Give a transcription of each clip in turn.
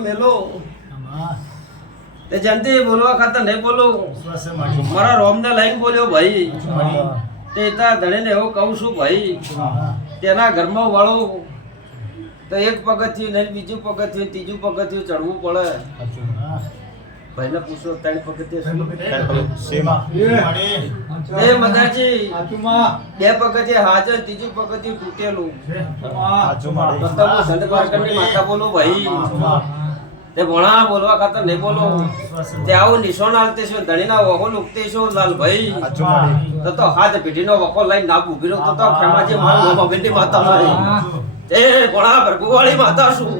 મેલો. તે જનતે બોલવા ખાતર નહીં બોલો. મારા. રોમને લઈને બોલ્યો ભાઈ. તે તાર ધણીને એવું કહું છું ભાઈ. તેના ઘરમાં વાળો. તો એક પગથિયું નહીં બીજું પગથિયું ત્રીજું પગથિયું ચડવું પડે. ભાઈને પૂછો ત્રણ પગથિયે મદાજી. બે પગથિયે હાજર ત્રીજું પગથિયું તૂટેલું. તો માતા બોલો ભાઈ. તે ભણા બોલવા ખાતર નહીં બોલો. તે આવું નિશોન હાલતે છે ધણીના વખો લુકતે છો લાલભાઈ. તો તો હાથ પેઢીનો વખો લઈને નાક ઊભી રહ્યો તો તો ખેમાજી મારું ભીંડી માતા મારી. તે ભણા ભરગુવાળી માતા છું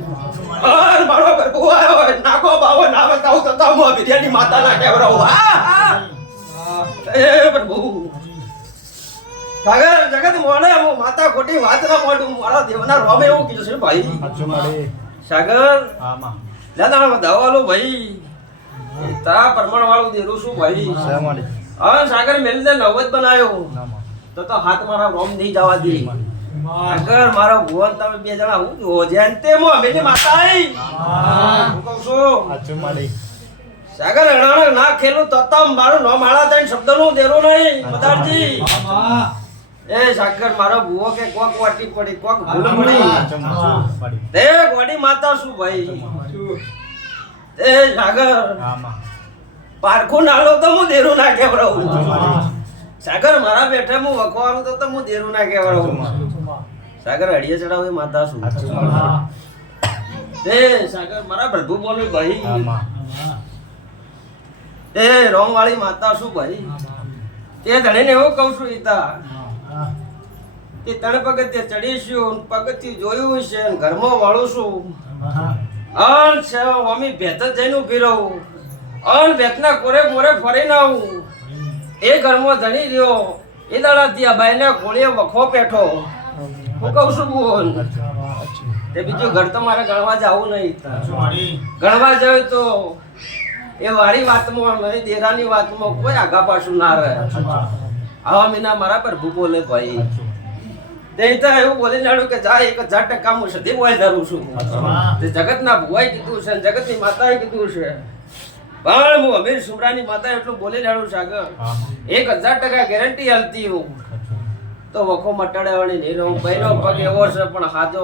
અર મારો હોય, નાખો બાવો ના તાવ તો તો હું બિરિયાની માતા ના કહેવરાવું હા હા. એ પ્રભુ. સાગર જગત મોને મો માતા ખોટી વાત ના મોડું મારા દેવના રોમે એવું કીધું છે ભાઈ. સાગર. દાદા દવા લો ભાઈ. તા પરમાણ વાળું દેરું શું ભાઈ હવે સાગર મેલી દે નવત બનાવ્યો તો તો હાથ મારા રોમ નહીં જવા દે. સાગર મારો ભુવન તમે બે જણા હું જો જેન તે મો અમે માતા આઈ હું કહું છું. સાગર અણાણ ના ખેલું તો તમ મારું નો માળા તૈન શબ્દનું દેરું નહીં મદારજી એ સાગર મારો ભુવો કે કોક વાટી પડી કોક ભૂલ પડી તે ગોડી માતા શું ભાઈ? તે સાગર પારખું નાલો તો હું દેરું ના કેવરાવું સાગર મારા બેઠે હું વખવાનું તો તો હું દેરું ના કેવરાવું સાગર અડીએ ચડાવે માતા શું? તે સાગર મારા પ્રભુ બોલું ભાઈ. તે રોમ વાળી માતા શું ભાઈ? તે ધણીને એવું કહું છું ઈતા તે ત્રણ પગથિયે ચડીશું પગથિયું જોયું છે ઘરમાં વાળું છું. અન છે અમી ભેતર જઈને ઊભી રહું. અન ભેતના કોરે મોરે ફરીને આવું. એ ઘરમાં ધણી રહ્યો. એ દાડા ત્યાં બાઈને કોળીએ વખો પેઠો. હું કહું છું, બોલ. તે બીજું ઘર તો મારે ગણવા જવું નહીં. ગણવા જાય તો એ વાળી વાતમાં નહીં, દેરાની વાતમાં કોઈ આગા પાછું ના રહે. આવા મીના મારા પર ભૂ બોલે ભાઈ. તે એવું બોલી જાણું કે જા એક હજાર ટકા હું સધી બોય ધરું છું. તે જગતના ભુવાએ કીધું છે ને જગતની માતાએ કીધું છે. પણ હું અમીર સુમરાની માતા એટલું બોલી જાણું છું આગળ. એક હજાર ટકા ગેરંટી હાલતી હું. તો વખો મટાડવાની નહીં રહું બહેનો પગ એવો છે પણ હાજો.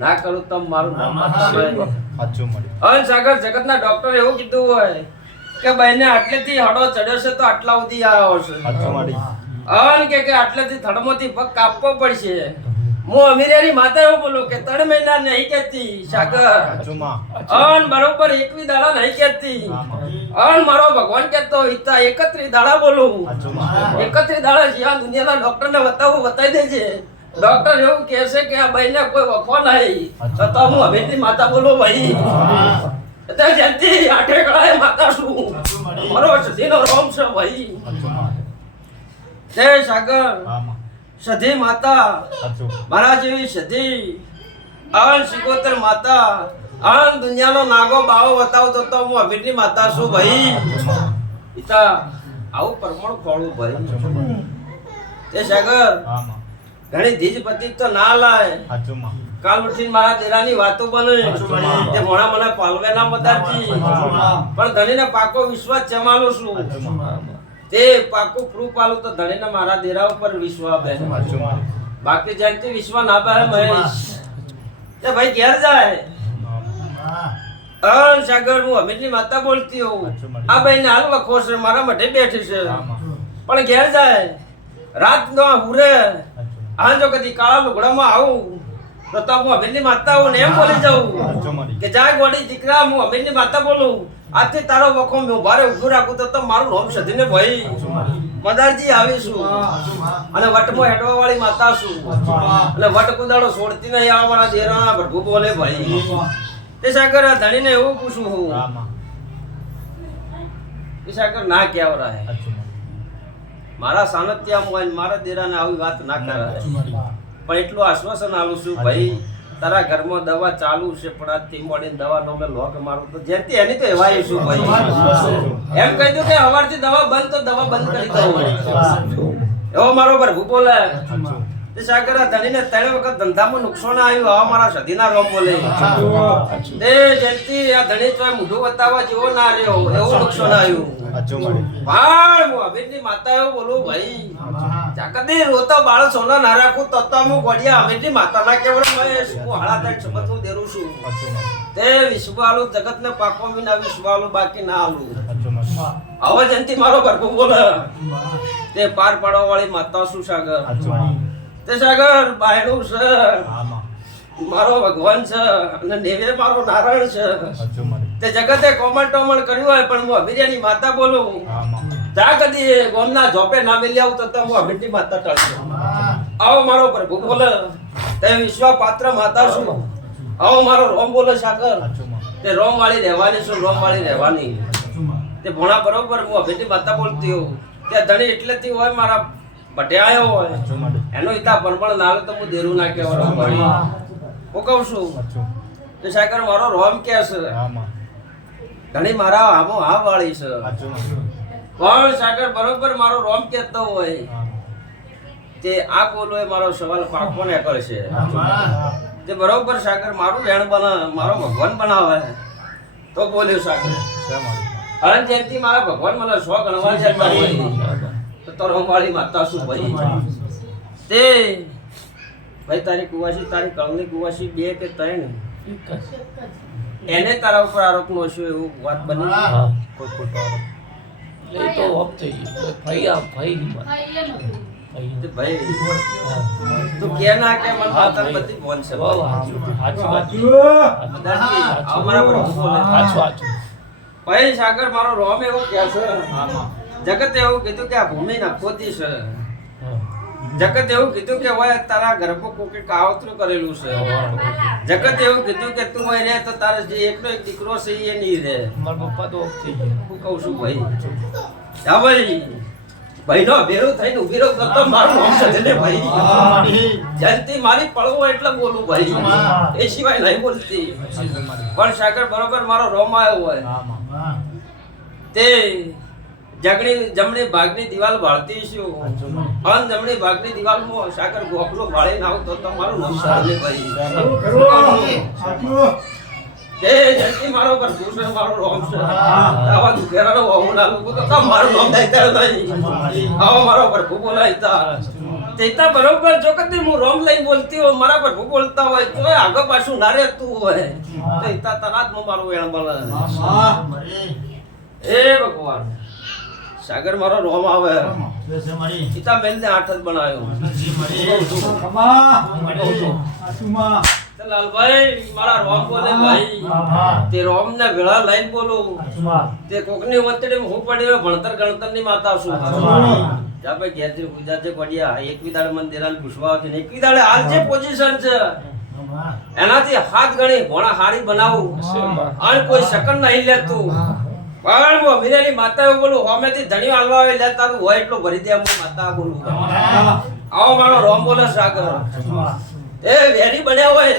ના કરું તમ મારું મટાડે. અન સાગર જગતના ડોક્ટર એવું કીધું હોય કે બહેને આટલેથી હડો ચડ્યો છે તો આટલા સુધી આવ્યો છે અન કે કે આટલેથી થડમોથી પગ કાપવો પડશે. હું અમીરિયાની માતા એવું બોલું કે ત્રણ મહિના નહીં કહેતી સાગર. અન બરોબર એકવી દાડા નહીં કહેતી. અન મારો ભગવાન કહેતો ઈતા એકત્રી દાડા બોલું એકત્રી દાડા જ્યાં દુનિયાના ડોક્ટરને બતાવું બતાવી દેજે. ડોક્ટર એવું કહે છે કે આ બહેને કોઈ વખો નહીં. તો હું હવેથી માતા બોલું ભાઈ. એટલે જલ્દી આઠે કળાએ માતા છું. મારો સધીનો રોમ છે ભાઈ. જય સાગર. સધી માતા. મારા જેવી સધી. અન સિકોતર માતા. અન દુનિયાનો નાગો બાવો બતાવતો તો હું અભિરની માતા છું ભાઈ. પિતા આવું પરમણ ખોળું ભાઈ. તે સાગર. ઘણી ધીજ પતિ તો ના લાય. કાલ ઉઠીને મારા દેરાની વાતો બને. તે મોણા મને પાલવે ના મદારજી પણ ધણીને પાકો વિશ્વાસ જમાલો છું. તે પાકું પ્રૂફ આલું તો ધણીને મારા દેરા ઉપર વિશ્વા બે બાકી જ્યાંથી વિશ્વાસ ના બે મહેશ ભાઈ. ઘેર જાય. અન સાગર હું અમીરની માતા બોલતી હોઉં. આ ભાઈ ને હાલ વખો છે મારા મઢે બેઠી છે. પણ ઘેર જાય. રાત નો હુરે. આ જો કદી કાળા લુગડામાં આવું તો તો હું અમીરની માતા હું. ને એમ બોલી જાઉં કે જાય ગોડી દીકરા હું અમીરની માતા બોલું. આજથી તારો વખો મેં ઉભારે ઊભું રાખું તો મારું નામ સધીને ભાઈ. મદારજી આવીશું અને વટમાં હેડવા વાળી માતા છું. અને વટ કુદાડો છોડતી નહીં આ મારા દેરા ભરભુ બોલે ભાઈ. તે સાગર ધણીને એવું પૂછું હું. સાગર ના કેવરા હે મારા સાનત્યામાં મારા દેરાને આવી વાત ના કરે પણ એટલું આશ્વાસન આવું છું, ભાઈ તારા ઘરમાં દવા ચાલુ છે પણ આજથી મોડીને દવા નો મેં લોક મારું. તો જેથી એની તો એવાય શું ભાઈ એમ કહી દઉં કે સવારથી દવા બંધ તો દવા બંધ કરી દઉં. એવો મારો પર ભૂ બોલે. તે સાગર ધણીને ત્રણ વખત ધંધામાં નુકસાન આવ્યું આવા મારા સધીના રોમ બોલે. તે જેથી આ ધણી તો મોઢું બતાવવા જેવો ના રહ્યો એવું નુકસાન આવ્યું. પણ હું અમીરની માતા એવું બોલું ભાઈ. જાકદી રોતો બાળ સોના ના રાખું તો તો હું ગોડિયા અમીરની માતા કેવડે મેં શું હાળા થાય સમજવું દેરું છું. તે વિશ્વાલુ જગત ને પાકો વિના વિશ્વાલુ બાકી ના આલું હવે મારો ગરબો બોલે. તે પાર પાડવા વાળી માતા શું સાગર? તે સાગર બાયણું છે. મારો ભગવાન છે અને નેવે મારો નારાયણ છે. તે જગતે કોમળ ટોમળ કર્યું હોય પણ હું અભિર્યાની માતા બોલું. જા કદી ગોમના જોપે ના મેલી આવું તો હું અભિરની માતા ટાળશું આવો મારો પ્રભુ બોલે. તે વિશ્વ પાત્ર માતા છું. આવો મારો રોમ બોલે સાગર. તે રોમ વાળી રહેવાની છું રોમ વાળી રહેવાની તે ભોણા બરોબર હું અભિની માતા બોલતી હોઉં. તે ધણી એટલેથી હોય મારા ભટ્યાયો હોય. એનો ઈતા ભણભણ ના આવે તો હું દેરું ના કહેવાનો ભાઈ હું કહું છું? તે મારો રોમ કે છે? ઘણી મારા આમો આ વાળી છે. પણ સાકર બરોબર મારો રોમ કેતો હોય. તે આ બોલો એ મારો સવાલ પાકો ને કરશે તે બરોબર સાકર મારું વેણ બના મારો ભગવાન બનાવે. તો બોલ્યો સાકર છે જયંતિ મારા ભગવાન મને સો ગણવા છે? તો તારો મારી માતા શું ભાઈ તે ભાઈ તારી કુવાસી તારી કળની કુવાસી બે કે ત્રણ? એને તારા ઉપર આરોપ નો છે એવું વાત બની? કોઈ ખોટો આરોપ. એ તો ઓફ થઈ ગયો. ભાઈ આ ભાઈ ની વાત. ભાઈ તે કે ના કે મને બધી છે. સાચું. વાત. અમારા પર સાચું સાચું ભાઈ સાગર મારો રોમ એવું કે છે જગતે એવું કીધું કે આ ભૂમિ નખોતી છે. હા. જગત એવું કીધું કે હોય તારા ગર્ભ કોકે કાવતરું કરેલું છે. જગત એવું કીધું કે તું અહીં રહે તો તારે જે એકનો એક દીકરો છે એ નહીં રહે. મારા પપ્પા તો ઓફ થઈ ગયા. હું કહું છું ભાઈ હા ભાઈ ભાઈનો ભેરો થઈને ઊભી રહ્યો તો મારું નામ છે ને ભાઈ. જયંતિ મારી પડવો એટલે બોલું ભાઈ. એ સિવાય નહીં બોલતી. પણ સાગર બરોબર મારો રોમ આવ્યો હોય. તે જગણી જમણી ભાગની દિવાલ વાળતી છું પણ જમણી. ભાગની દિવાલમાં સાકર ગોખલો વાળે આવતો તો મારું નુકસાન ભાઈ. તે જલ્દી મારો પર દૂસરે મારો રોમ છે. આવા દુખેરાનો વાહુ ના લોકો તો તા મારું નામ દઈતા નહીં આવો મારો પર ખૂબ બોલાયતા તેતા બરોબર જો કદી હું રોમ લઈ બોલતી હોય મારા પર ખૂબ બોલતા હોય તો આગળ પાછું ના રહેતું હોય. તો ઇતા તરાતમાં મારું વેણ બને એ ભગવાન. સાગર મારો રોમ આવે. પિતા બેન ને આઠ જ બનાવ્યો. લાલભાઈ મારા રોમ બોલે ભાઈ. તે રોમ ને વેળા લઈને બોલું. તે કોકની વતડી હું પડ્યો ભણતર ગણતરની માતા છું જા ભાઈ ઘેરથી પૂજા છે પડ્યા એક વિદાડે મંદિર આલ પૂછવા આવતી ને એક વિદાડે હાલ જે પોઝિશન છે. એનાથી હાથ ગણી ભોણા હારી બનાવું. અને કોઈ શકન નહીં લેતું પણ હું માતા બોલું હોમેથી ધણી હાલવા આવે લે તારું હોય એટલું ભરી દે હું માતા બોલું. આવો મારો રોમ બોલે સાગર એ વેરી બન્યા હોય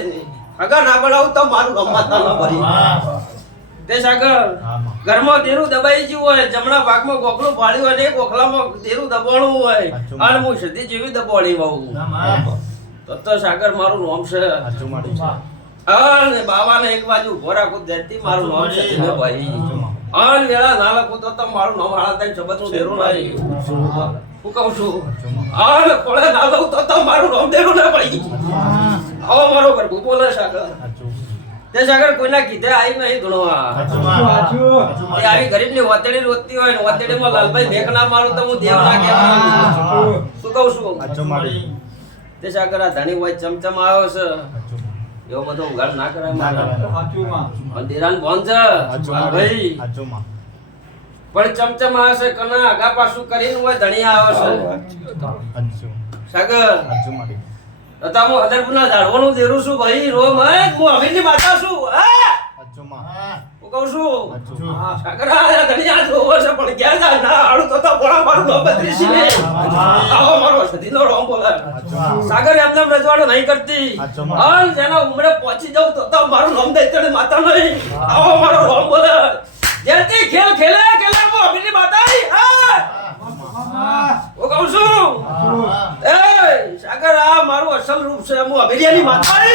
અગર ના બનાવું તો મારું રોમ માતા ન ભરી તે સાગર ઘરમાં દેરું દબાઈ ગયું હોય જમણા ભાગમાં ગોખલું ફાડ્યું હોય ને ગોખલામાં દેરું દબાણું હોય અને હું સદી જેવી દબાણી વાવું તો તો સાગર મારું નામ છે. અને બાવાને એક બાજુ ઊભો રાખું દેતી મારું નામ છે ભાઈ ના લખું તો મારું નામ હાળા તને શબ્દનું ના નહીં હું કહું છું અન કોળે ના તો મારું નામ દેરું ના પડી આવો મારો બોલે સાગર. તે સાગર કોઈના કીધે આવી નહીં ધૂણવા. એ આવી ગરીબની વતેડી રોતી હોય ને વતેડીમાં લાલભાઈ દેખ ના મારું તો હું દેવ ના શું કહું છું? તે સાગર આ ધણી હોય ચમચમ આવ્યો છે. એવો બધો ઉગાડ ના કરાય ના મારે બોન છે? ભાઈ મારી સાચું માં પણ ચમચમ આવે છે કના આગા પાછું કરીને હોય ધણી આવે છે. ઝાડવાનું દેરું ભાઈ. રોમ હે અમીરની માતા છું. હે! હું કહું છું. સાચું. સાગર આ ધણી આ જોવો છે પણ ક્યાં જાય? ના આડું તો તો બોળા મારું નો બત્રીસી ને આવો મારો રોમ બોલે સાગર એમને રજવાડો નહીં કરતી. સાચો. જેના ઉમરે પહોંચી જાઉં તો તો મારું નામ દઈ તને માતા નહીં. આવો મારો રોમ બોલે જેથી ખેલ ખેલે ખેલે મો અમીની માતા હું કહું છું. એ સાગર આ મારું અસલ રૂપ છે હું અમેરિયાની માતા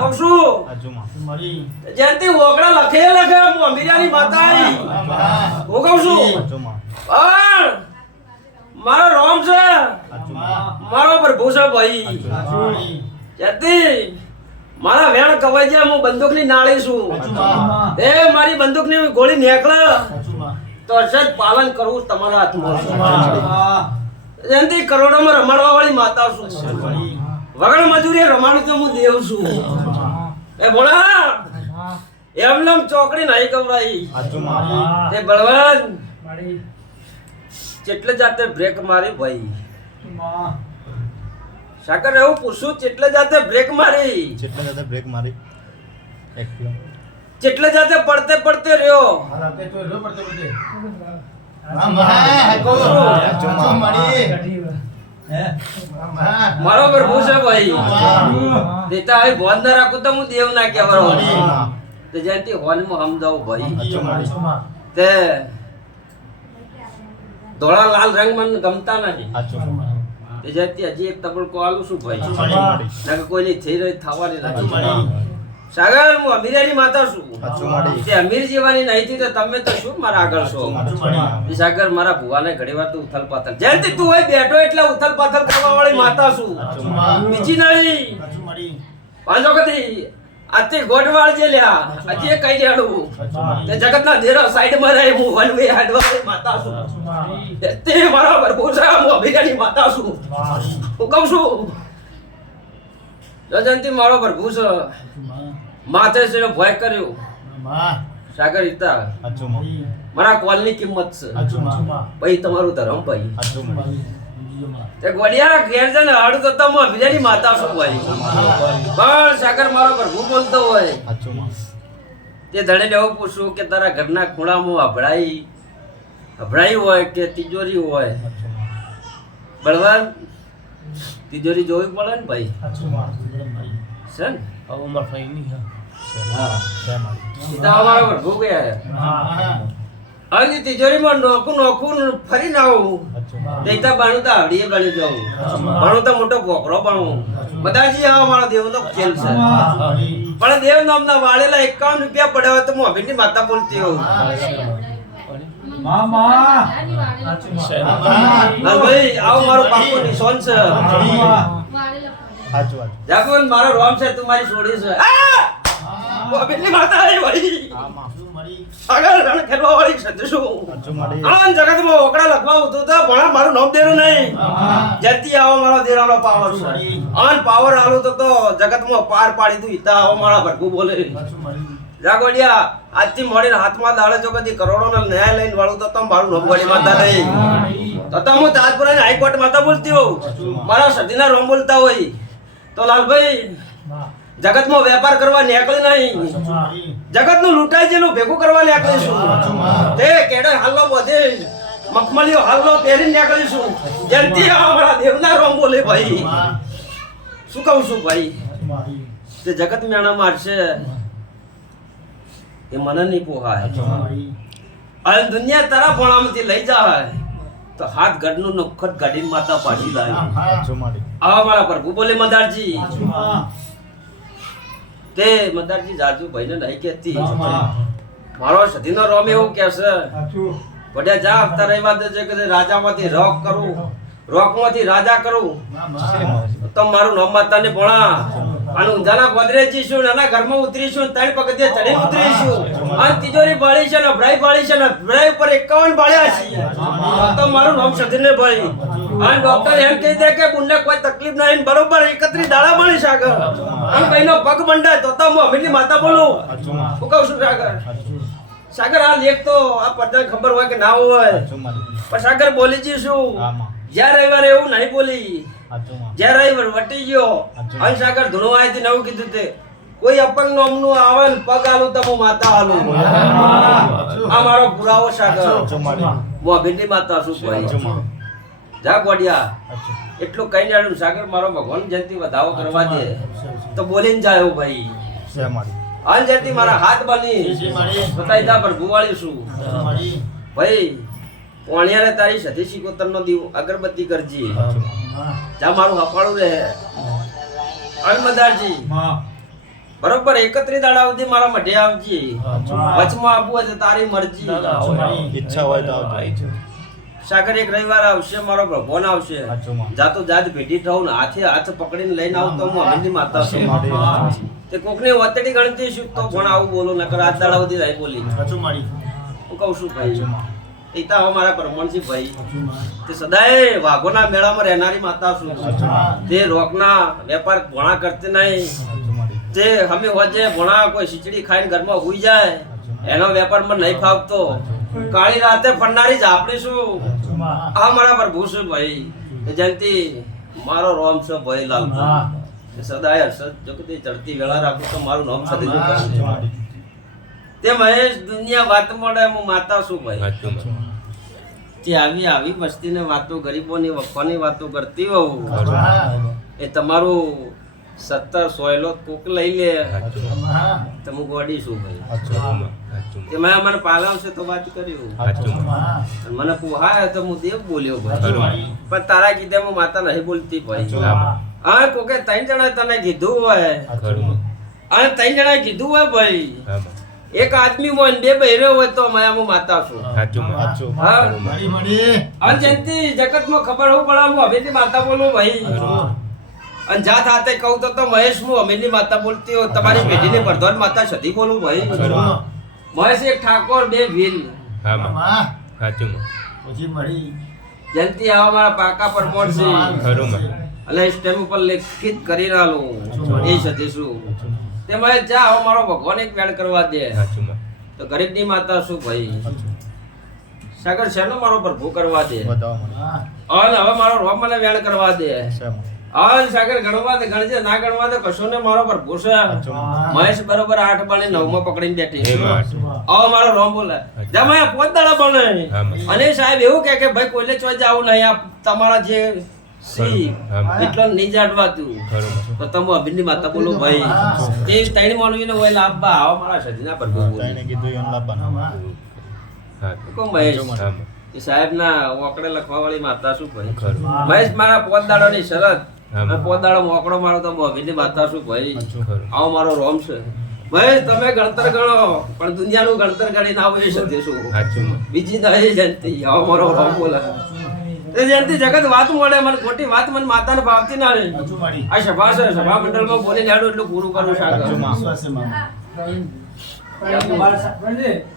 કહું છું. હાચુમાં જયંતિ ઓગળા લખે લખે મોમીરાની માતા હું કહું છું મારો રોમ છે. મારો પ્રભુ છે ભાઈ. જયંતિ મારા વેણ કવાઈ જાય હું બંદૂકની નાળી છું. એ મારી બંદૂકની ગોળી નીકળે. તો અસદ પાલન કરવું તમારા હાથમાં છે. જેનથી કરોડોમાં રમાડવા વાળી માતા છું. વગર મજૂરી રમાડું તો હું દેવ છું. એ ભોળા એમનેમ ચોકડી નહીં કવરાઈ તે બળવાન ચેટલે જાતે બ્રેક મારી ભાઈ સાકર એવું પૂછું ચેટલે જાતે બ્રેક મારી જેટલા જાતે બ્રેક મારી એક કિલો ચેટલે જાતે પડતે પડતે રહ્યો મારો પ્રભુ છે ભાઈ. દેતા હવે ભોજ ના રાખું તો હું દેવ ના કહેવાનો તો તે હોલમાં સમજાવું ભાઈ. તે ધોળા લાલ રંગ મને ગમતા નથી. તે જ્યાંથી હજી એક તબડકો આલું છું ભાઈ. કોઈની થઈ રહી થવાની નથી. સાગર હું અમીરાની માતા છું. તે અમીર જેવાની નહીં તો તમે તો શું મારા આગળ છો? સાગર મારા ભુવાને ઘણી વાર તું ઉથલ પાથલ જયંતિ તું હોય બેઠો એટલે ઉથલ પાથલ કરવા વાળી માતા છું બીજી નહીં પાંચ વખત આથી ગોડવાળ જે લ્યા હજી કઈ જાડું તે જગતના ધેરો સાઈડમાં રહે હું હલવે હાડવા માતા છું. તે મારા છે હું અભિરાની માતા છું. હું કહું છું જયંતિ મારો પ્રભુ છે માથે છે ભય કર્યો. સાગર ઈતા મારા મારા કોલની કિંમત છે. ભાઈ તમારું ધર્મ ભાઈ તે ગોડિયા ઘેર છે ને હાડું તો તમે અભિરાની માતા છું ભાઈ. પણ સાગર મારો પ્રભુ બોલતો હોય. તે ધણે લેવો પૂછું કે તારા ઘરના ખૂણામાં અભડાઈ અભડાઈ હોય કે તિજોરી હોય? બળવાન તિજોરી જોવી પડે ને ભાઈ? છે ને? હવે અમારા નહીં હા. સીધા અમારા ગયા અને તિજોરીમાં નોખું નોખું ફરી ના આવું. હાચુમાં બાણું તો આવડીએ બની જાઉં ભણું તો મોટો પોકરો બાણું. બધાજી આવા મારો દેવનો ખેલ છે. પણ દેવ નામના વાળેલા એકાવન રૂપિયા પડ્યા હોય તો હું માતા બોલતી હોઉં આવો મારો પાકો નિશાન છે. હાચું હાચું જાગવન મારો રોમ છે તું મારી છોડી છે. આ! માતા આવી ભાઈ આગળ રણ ખેલવા વાળી છે તું શું? હાચું મારી આનંદ જગતમાં ઓકડા લખવા ઉતું તો ભણા મારું નામ દેરું નહીં. જતી આવો મારો દેરાનો પાવર છે. આન પાવર આલું તો તો જગતમાં પાર પાડી તું હિતા આવો મારા ભરગું બોલે. જાગોડિયા આજથી મોડીને હાથમાં દાડે જો કદી કરોડોનો ન્યાય લઈને વાળું તો તમે મારું નામ માતા નહીં. તો તો હું તાજપુરા હાઈકોર્ટ માતા બોલતી હોઉં? મારા સદીના રોમ બોલતા હોય. તો લાલભાઈ જગતમાં વેપાર કરવા નીકળી નહીં. જગતનું લૂંટાઈ જેલું ભેગું કરવા નીકળીશું તે કેડર હાલો બધે મખમલીઓ હાલો પહેરી નીકળીશું જયંતિ અમારા દેવના રોમ બોલે ભાઈ. શું કહું છું ભાઈ? તે જગત મેણા મારશે એ મને નહીં પોહાય. અને દુનિયા તારા ભણામાંથી લઈ જાય તો હાથ ગઢનું નખત ગાડીને માતા પાડી લાય. આવા મારા પ્રભુ. બોલે મદારજી. તે મદારજી જાજુ ભાઈને નહીં કહેતી. મારો સધીનો રોમ એવું કહેશે છે. વડે જા આવતા રહેવા દેજે કે રાજામાંથી રોક કરું. રોકમાંથી રાજા કરું. તો મારું નામ માતાને ભણા અને ઊંધાના ગોદરેજી છું નાના ઘરમાં ઉતરીશું ત્રણ પગથિયે ચડી ઉતરીશું. અને તિજોરી બાળી છે ને ભરાઈ બાળી છે ને ભરાઈ ઉપર એકાવન બાળ્યા છે તો મારું નામ સજને ભાઈ અને ડોક્ટર એમ કહી દે કે બુનને કોઈ તકલીફ નહીં બરોબર એકત્રીસ દાડા બની સાગર અને કઈનો પગ બંડાય તો તો હું અમીરની માતા બોલું. હું કહું છું સાગર. સાગર આ લેખ તો આ પડદા ખબર હોય કે ના હોય. પણ સાગર બોલી જઈશું. જ્યાં રવિવારે એવું નહીં બોલી. જ્યાં રવિવાર વટી ગયો સાગર ધૂણો આયથી નવું કીધું તે. કોઈ અપંગ નોમનું આવે ને પગ આલું તમો માતા આલું. આ મારો પુરાવો સાગર. મારી માતા શું કોઈ. જા ગોડિયા. એટલું કઈ જાણું સાગર મારો ભગવાન જયંતિ વધાવો કરવા દે. તો બોલીને જાય ભાઈ. છે મારી. અન જયંતિ મારા હાથ બની. બતાઈ દા પર ભૂવાળી છું. ભાઈ પોણિયારે તારી સતી શિકોતર નો દીવ અગરબત્તી કરજી. જા મારું હપાળું રહે અણમદારજી બરોબર એકત્રી દાડા સુધી મારા મઢે આવજી. વચમાં આપવું હોય તારી મરજી. ઈચ્છા હોય તો આવજો. સાગર એક રવિવાર આવશે મારો ભગવાન આવશે. જાતો જાત ભેટી થવું ને હાથે હાથ પકડીને લઈને આવું તો હું અમીરની માતા છું. તે કોકની વતડી ગણતી છું તો પણ આવું બોલો નકર આજ દાડા સુધી રહી બોલી. હું કહું છું ભાઈ. સાચું માં. એ મારા પ્રમાણસી ભાઈ તે સદાય વાઘોના મેળામાં રહેનારી માતા છું. તે રોકના વેપાર ભોણા કરતી નહીં. તે અમે વજે ભોણા કોઈ ખીચડી ખાઈને ઘરમાં હોઈ જાય. એનો વેપાર મને નહીં ફાવતો. કાળી રાતે ફરનારી આપણી શું આ મારા પર ભૂસ ભાઈ. જયંતિ, મારો રોમ છે ભાઈ લાલ સદાય હર્ષદ જગતી ચડતી વેળા રાખું તો મારું નામ સદી તે મહેશ દુનિયા વાત મળે હું માતા છું ભાઈ. માં. આવી આવી મસ્તીને વાતો ગરીબોની વખવાની વાતો કરતી હોઉં. એ તમારું સત્તર સોયલો કોક લઈ લે. તમે ગોડી શું ભાઈ. તે મેં મને પાલાવશે તો વાત કર્યું મને પોહાય તો હું દેવ બોલ્યો ભાઈ. પણ તારા કીધે હું માતા નહીં બોલતી ભાઈ. હા. કોકે ત્રણ જણા તને કીધું હોય. અને ત્રણ જણા કીધું હોય ભાઈ. એક આદમી હોય ને બે બહેરો હોય તો મેં હું માતા છું. સાચું માં. સાચું. હા અને જયંતી જગતમાં ખબર હું પડે હું હવેથી માતા બોલું ભાઈ. અને જાત હાથે કહું તો તો મહેશ હું અમીરની માતા બોલતી હોય તમારી પેઢીની પ્રધાન માતા સધી બોલું ભાઈ. મહેશ એક ઠાકોર બે ભીલ. હા માં. સાચું માં. જયંતી આવા મારા પાકા પર છે. ખરું માં. અને સ્ટેમ ઉપર લેખિત કરી નાલું. એ સતી શું તે મહેશ જા હવે મારો ભગવાન એક વેળ કરવા દે. સાચું માં. તો ગરીબની માતા શું ભાઈ. સાગર શેનો મારો પ્રભુ કરવા દે. બતાવો મને. હવે મારો રોમ મને વેળ કરવા દે. શેમાં? સાગર ગણવા દે ગણજે ના ગણવા દે કશું ને મારો પ્રભુ છે મહેશ બરોબર આઠ બાણી નવમાં પકડીને બેઠી. હવે મારો રોમ બોલે. જમાય પોત દાડા બને અને સાહેબ એવું કે કે ભાઈ કોઈને ચોઈ જાવું નહીં આ તમારા જે સી. એટલો. તો. તમે અભિની માતા બોલો ભાઈ. ત્રણ માનવીને હોય આવો મારા સજીના કીધું એમ મહેશ હા માં. એ સાહેબના ઓકડે લખવા વાળી માતા શું ભાઈ? મહેશ મારા પોત દાડાની શરત. હા. અને પોત દાડો મોકડો મારો તો મોભીની માતા શું ભાઈ? આવો મારો રોમ છે. મહેશ તમે ગણતર ગણો પણ દુનિયાનું ગણતર ગણીને આવો એ સત્ય શું? બીજી તો જયંતી આવો મારો રોમ બોલે. એ જગત વાત મળે મને ખોટી વાત મને માતાને ભાવતી ના રહી. આ સભા છે સભા મંડળમાં બોલી લાડો એટલું પૂરું કરું સાગર.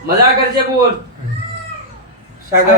મજા કરજે બોલ. સાગર.